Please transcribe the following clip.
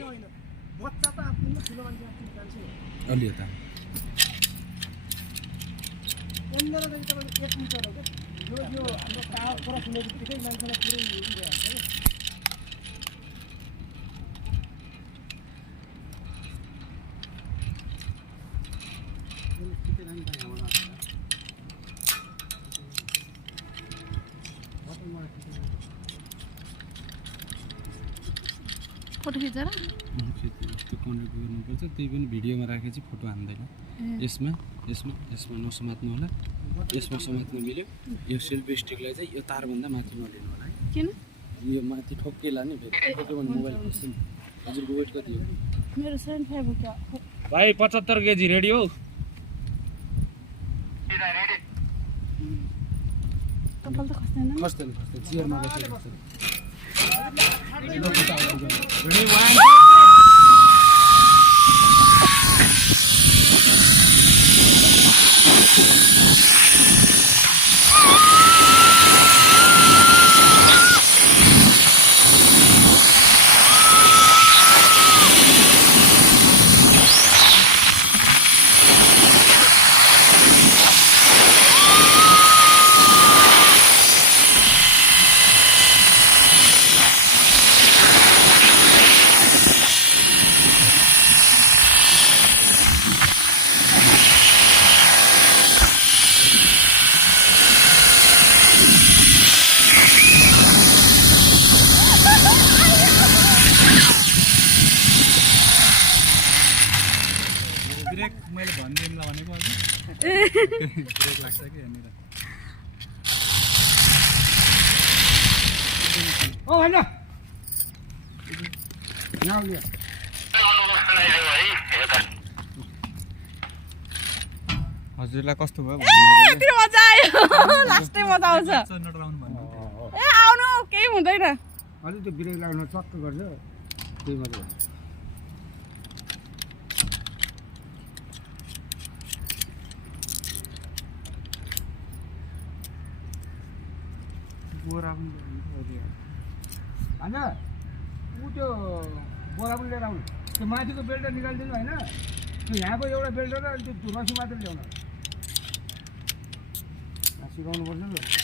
होइन बच्चा त आफ्नो ठुलो मान्छे आफ्नो जान्छ अलि यता यहाँनिर चाहिँ तपाईँले 1 मिटर हो क्या यो हाम्रो टावर क्रस हुने बित्तिकै मान्छेलाई पुरै उयो भइहाल्छ क्या फोटो खिचेर त्यो कन्ट्याक्ट गर्नुपर्छ त्यही पनि भिडियोमा राखेपछि फोटो हान्दैन यसमा यसमा यसमा नसमात्नु होला यसमा समात्नु मिल्यो यो सेल्फी स्टिकलाई चाहिँ यो तारभन्दा माथि नलिनु होला है किन यो माथि ठोक्केला नि फेरि ठोक्यो भने मोबाइल खस्छ नि हजुरको वेट कति हो मेरो 75 हो क्या भाइ 75 केजी रेडी हो कपाल त खस्दैन खस्दैन खस्दैन चियरमा बसेर खस्दैन ब्रेक मैले भन्दिनला भनेको अघि ब्रेक लाग्छ कि यहाँनिर ओ हैन यहाँ लियो हजुरलाई कस्तो भयो यति मजा आयो लास्टै मजा आउँछ ए आउनु केही हुँदैन अलि त्यो ब्रेक लाग्नु चक्क गर्छ त्यही मात्रै बोरा पनि होइन ऊ त्यो बोरा पनि लिएर आउनु त्यो माथिको बेल्टर निकालिदिनु होइन त्यो यहाँको एउटा बेल्टर र त्यो रसी मात्रै ल्याउनु सिकाउनु पर्छ